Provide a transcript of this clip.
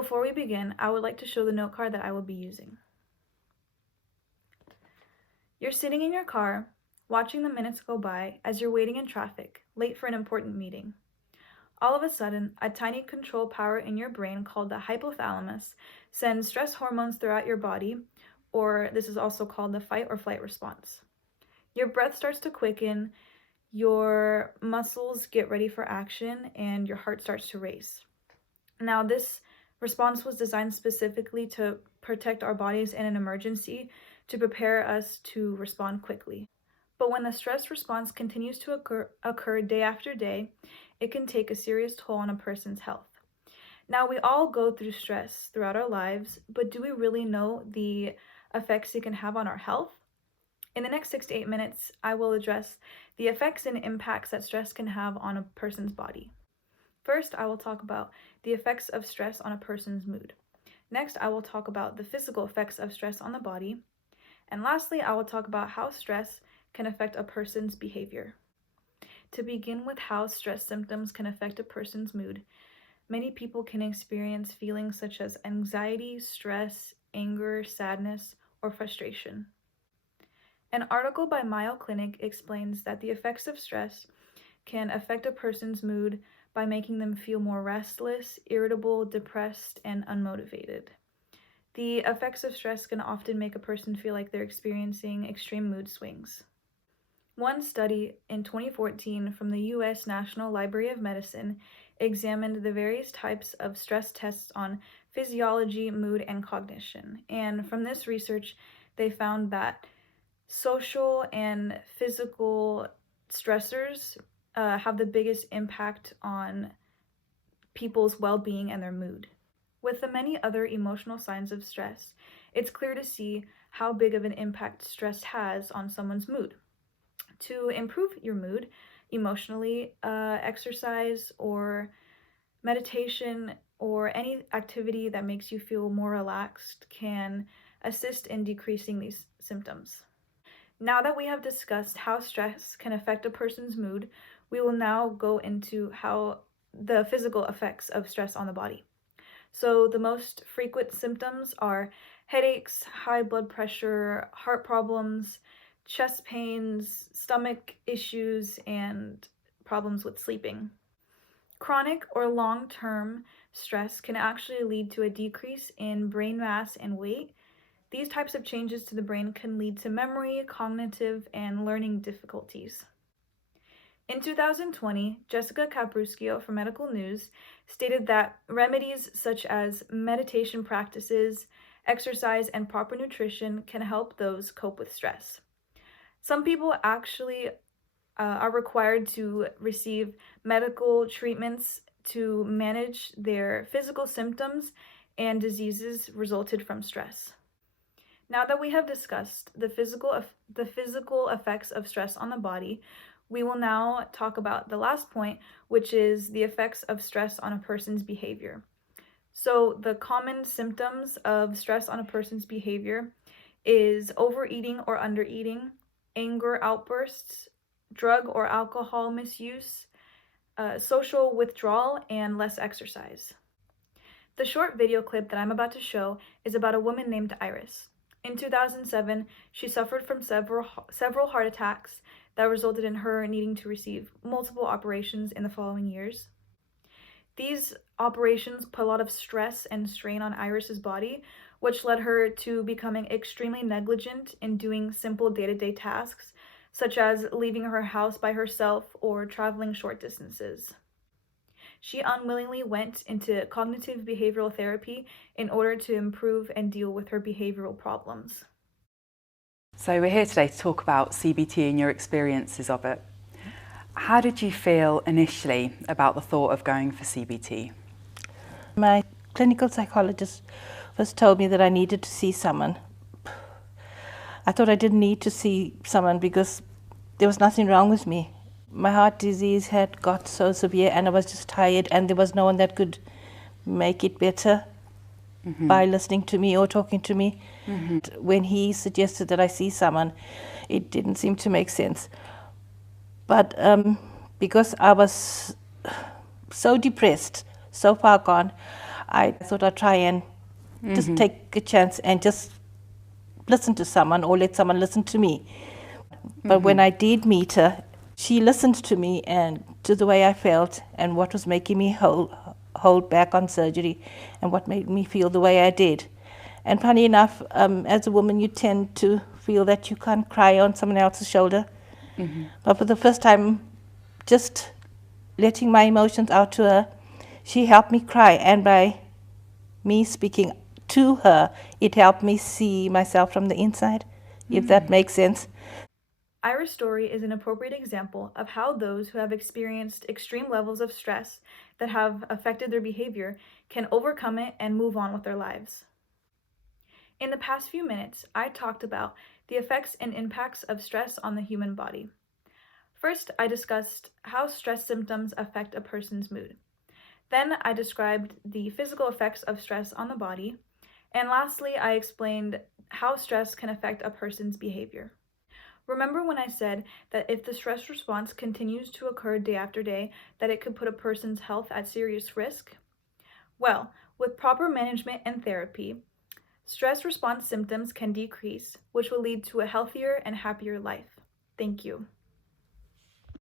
Before we begin, I would like to show the note card that I will be using. You're sitting in your car, watching the minutes go by as you're waiting in traffic, late for an important meeting. All of a sudden, a tiny control power in your brain called the hypothalamus sends stress hormones throughout your body, or this is also called the fight or flight response. Your breath starts to quicken, your muscles get ready for action, and your heart starts to race. Now, this response was designed specifically to protect our bodies in an emergency, to prepare us to respond quickly. But when the stress response continues to occur day after day, it can take a serious toll on a person's health. Now, we all go through stress throughout our lives, but do we really know the effects it can have on our health? In the next 6 to 8 minutes, I will address the effects and impacts that stress can have on a person's body. First, I will talk about the effects of stress on a person's mood. Next, I will talk about the physical effects of stress on the body. And lastly, I will talk about how stress can affect a person's behavior. To begin with how stress symptoms can affect a person's mood, many people can experience feelings such as anxiety, stress, anger, sadness, or frustration. An article by Mayo Clinic explains that the effects of stress can affect a person's mood by making them feel more restless, irritable, depressed, and unmotivated. The effects of stress can often make a person feel like they're experiencing extreme mood swings. One study in 2014 from the U.S. National Library of Medicine examined the various types of stress tests on physiology, mood, and cognition. And from this research, they found that social and physical stressors have the biggest impact on people's well-being and their mood. With the many other emotional signs of stress, it's clear to see how big of an impact stress has on someone's mood. To improve your mood emotionally, exercise or meditation or any activity that makes you feel more relaxed can assist in decreasing these symptoms. Now that we have discussed how stress can affect a person's mood, we will now go into how the physical effects of stress on the body. So the most frequent symptoms are headaches, high blood pressure, heart problems, chest pains, stomach issues, and problems with sleeping. Chronic or long-term stress can actually lead to a decrease in brain mass and weight. These types of changes to the brain can lead to memory, cognitive, and learning difficulties. In 2020, Jessica Capruschio from Medical News stated that remedies such as meditation practices, exercise, and proper nutrition can help those cope with stress. Some people actually are required to receive medical treatments to manage their physical symptoms and diseases resulted from stress. Now that we have discussed the physical effects of stress on the body, we will now talk about the last point, which is the effects of stress on a person's behavior. So the common symptoms of stress on a person's behavior is overeating or undereating, anger outbursts, drug or alcohol misuse, social withdrawal, and less exercise. The short video clip that I'm about to show is about a woman named Iris. In 2007, she suffered from several heart attacks that resulted in her needing to receive multiple operations in the following years. These operations put a lot of stress and strain on Iris's body, which led her to becoming extremely negligent in doing simple day-to-day tasks, such as leaving her house by herself or traveling short distances. She unwillingly went into cognitive behavioral therapy in order to improve and deal with her behavioral problems. So we're here today to talk about CBT and your experiences of it. How did you feel initially about the thought of going for CBT? My clinical psychologist first told me that I needed to see someone. I thought I didn't need to see someone because there was nothing wrong with me. My heart disease had got so severe and I was just tired and there was no one that could make it better by listening to me or talking to me. When he suggested that I see someone, it didn't seem to make sense. But because I was so depressed, so far gone, I thought I'd try and just take a chance and just listen to someone or let someone listen to me. But when I did meet her, she listened to me and to the way I felt and what was making me hold back on surgery and what made me feel the way I did. And funny enough, as a woman, you tend to feel that you can't cry on someone else's shoulder. But for the first time, just letting my emotions out to her, she helped me cry. And by me speaking to her, it helped me see myself from the inside, if that makes sense. Ira's story is an appropriate example of how those who have experienced extreme levels of stress that have affected their behavior can overcome it and move on with their lives. In the past few minutes, I talked about the effects and impacts of stress on the human body. First, I discussed how stress symptoms affect a person's mood. Then I described the physical effects of stress on the body. And lastly, I explained how stress can affect a person's behavior. Remember when I said that if the stress response continues to occur day after day, that it could put a person's health at serious risk? Well, with proper management and therapy, stress response symptoms can decrease, which will lead to a healthier and happier life. Thank you.